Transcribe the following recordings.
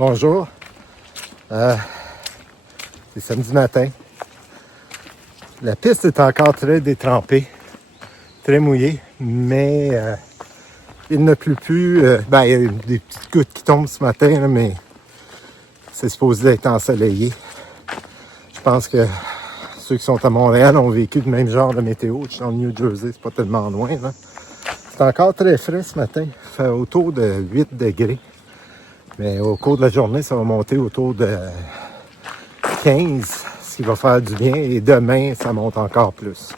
Bonjour. C'est samedi matin. La piste est encore très détrempée, très mouillée, mais il ne pleut plus. Il y a eu des petites gouttes qui tombent ce matin, là, mais c'est supposé être ensoleillé. Je pense que ceux qui sont à Montréal ont vécu le même genre de météo. Je suis dans le New Jersey, c'est pas tellement loin, là. C'est encore très frais ce matin. Il fait autour de 8 degrés. Mais au cours de la journée, ça va monter autour de 15, ce qui va faire du bien. Et demain, ça monte encore plus.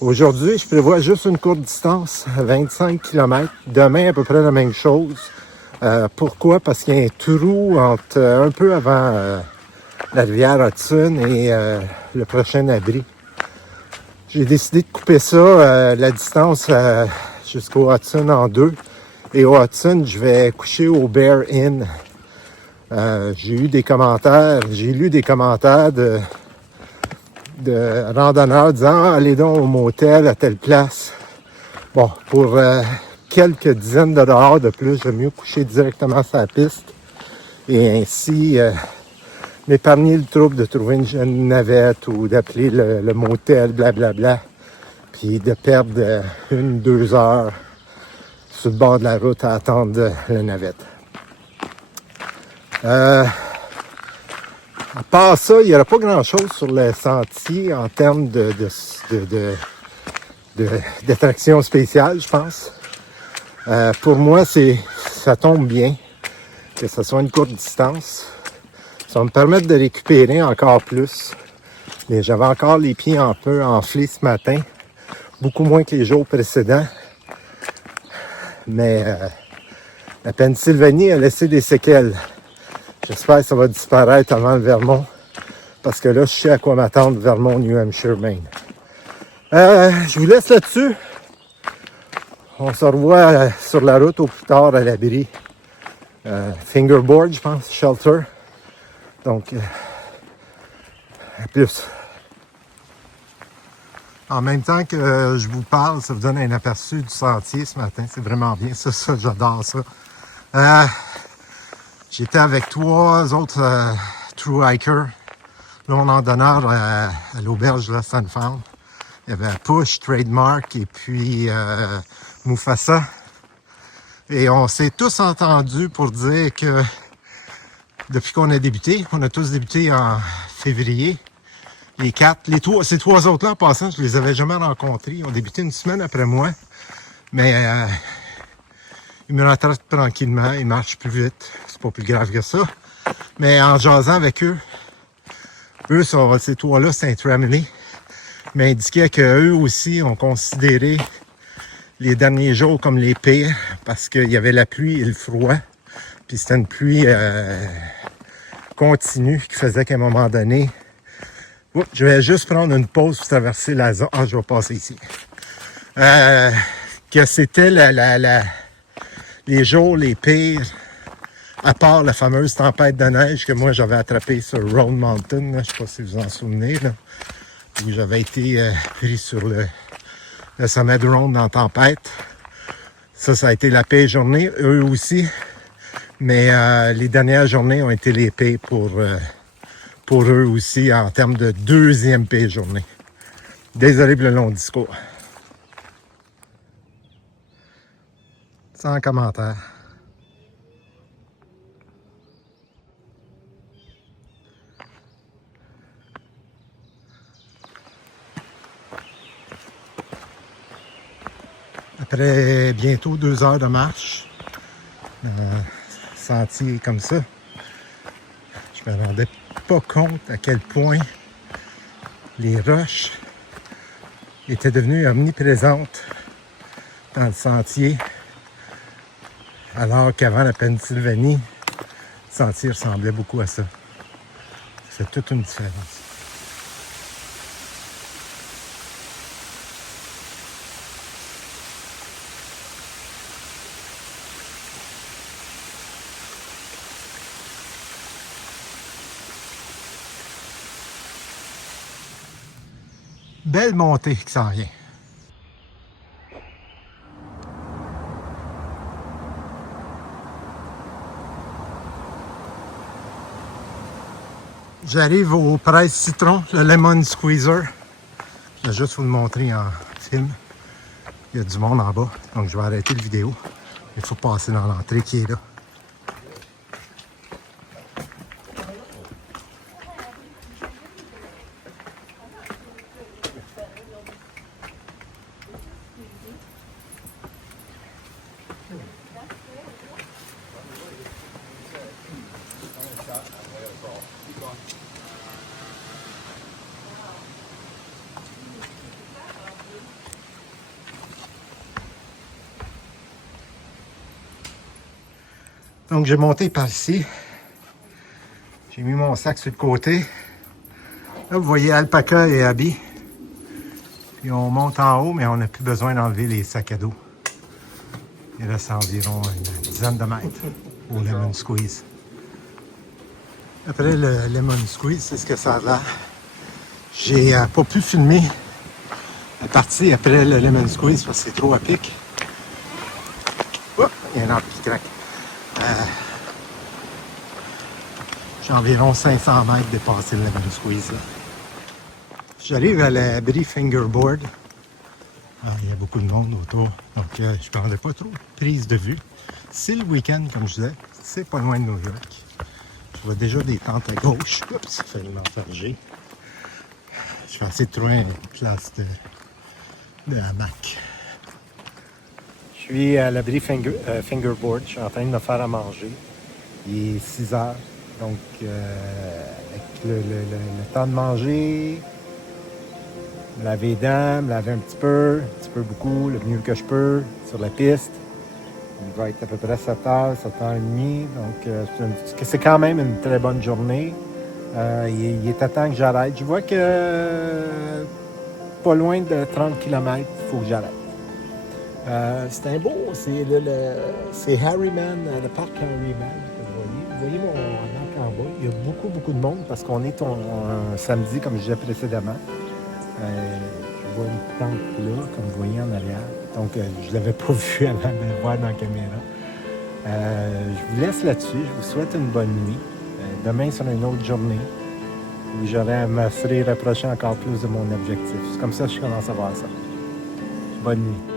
Aujourd'hui, je prévois juste une courte distance, 25 km. Demain, à peu près la même chose. Pourquoi? Parce qu'il y a un trou entre un peu avant la rivière Hudson et le prochain abri. J'ai décidé de couper ça, la distance jusqu'au Hudson en deux. Et au Hudson, je vais coucher au Bear Inn. J'ai lu des commentaires de randonneurs disant « Allez donc au motel à telle place. » Bon, pour quelques dizaines de dollars de plus, j'aime mieux coucher directement sur la piste et ainsi m'épargner le trouble de trouver une navette ou d'appeler le motel, blablabla, puis de perdre 1-2 heures sur le bord de la route à attendre la navette. À part ça, il n'y aura pas grand-chose sur le sentier en termes d'attraction spéciale, je pense. Pour moi, ça tombe bien que ce soit une courte distance. Ça va me permettre de récupérer encore plus. Mais j'avais encore les pieds un peu enflés ce matin, beaucoup moins que les jours précédents. Mais la Pennsylvanie a laissé des séquelles. J'espère que ça va disparaître avant le Vermont, parce que là, je sais à quoi m'attendre, Vermont, New Hampshire, Maine. Je vous laisse là-dessus. On se revoit sur la route au plus tard à l'abri. Fingerboard, je pense, Shelter. Donc, à plus. En même temps que je vous parle, ça vous donne un aperçu du sentier ce matin. C'est vraiment bien, ça j'adore ça. J'étais avec 3 autres true hikers, randonneurs à l'auberge de la Sunfound. Il y avait Push, Trademark et puis Mufasa. Et on s'est tous entendus pour dire que depuis qu'on a débuté, on a tous débuté en février, les 4, ces 3 autres-là en passant, je les avais jamais rencontrés. Ils ont débuté une semaine après moi, mais ils me rattrapent tranquillement, ils marchent plus vite, c'est pas plus grave que ça. Mais en jasant avec eux, ces 3-là, Saint-Ramely, m'indiquaient qu'eux aussi ont considéré les derniers jours comme les pires parce qu'il y avait la pluie et le froid. Puis c'était une pluie continue qui faisait qu'à un moment donné, je vais juste prendre une pause pour traverser la zone. Je vais passer ici. Que c'était les jours les pires, à part la fameuse tempête de neige que moi j'avais attrapée sur Round Mountain, là, je ne sais pas si vous en souvenez, là, où j'avais été pris sur le sommet de Round en tempête. Ça a été la pire journée, eux aussi, mais les dernières journées ont été les pires pour eux aussi en termes de deuxième pire journée. Désolé pour le long discours. Sans commentaire. Après bientôt 2 heures de marche, sentier comme ça, je me rendais pas compte à quel point les roches étaient devenues omniprésentes dans le sentier, alors qu'avant la Pennsylvanie, le sentier ressemblait beaucoup à ça. C'est toute une différence. Belle montée qui s'en vient. J'arrive au presse citron, le lemon squeezer. Je vais juste vous le montrer en film. Il y a du monde en bas, donc je vais arrêter la vidéo. Il faut passer dans l'entrée qui est là. Donc j'ai monté par ici. J'ai mis mon sac sur le côté. Là, vous voyez Alpaca et Abby. Puis on monte en haut, mais on n'a plus besoin d'enlever les sacs à dos. Il reste environ une dizaine de mètres au Lemon Squeeze. Après le Lemon Squeeze, c'est ce que ça a l'air. J'ai pas pu filmer la partie après le Lemon Squeeze parce que c'est trop à pic. Oh, il y a un arbre qui craque. J'ai environ 500 mètres dépassé le Lemon Squeeze. Là. J'arrive à l'abri Fingerboard. Il y a beaucoup de monde autour, donc je ne prendrai pas trop de prise de vue. C'est le week-end, comme je disais, c'est pas loin de New York. Je vois déjà des tentes à gauche. Oups, ça fait m'enfarger. Je vais essayer de trouver une place de hamac. Je suis à l'abri Fingerboard, je suis en train de me faire à manger. Il est 6 heures, donc avec le temps de manger, me laver les dents, me laver un petit peu beaucoup, le mieux que je peux, sur la piste. Il va être à peu près 7h, 7h30, donc c'est quand même une très bonne journée. Il est à temps que j'arrête. Je vois que pas loin de 30 km, il faut que j'arrête. C'est un beau, c'est Harriman, le parc Harriman que vous voyez. Vous voyez mon arc en bas. Il y a beaucoup de monde parce qu'on est un samedi, comme je disais précédemment. Je vois une tente là, comme vous voyez en arrière. Donc, je ne l'avais pas vu avant de le voir dans la caméra. Je vous laisse là-dessus. Je vous souhaite une bonne nuit. Demain sera une autre journée où j'aurai à me rapprocher encore plus de mon objectif. C'est comme ça que je commence à voir ça. Bonne nuit.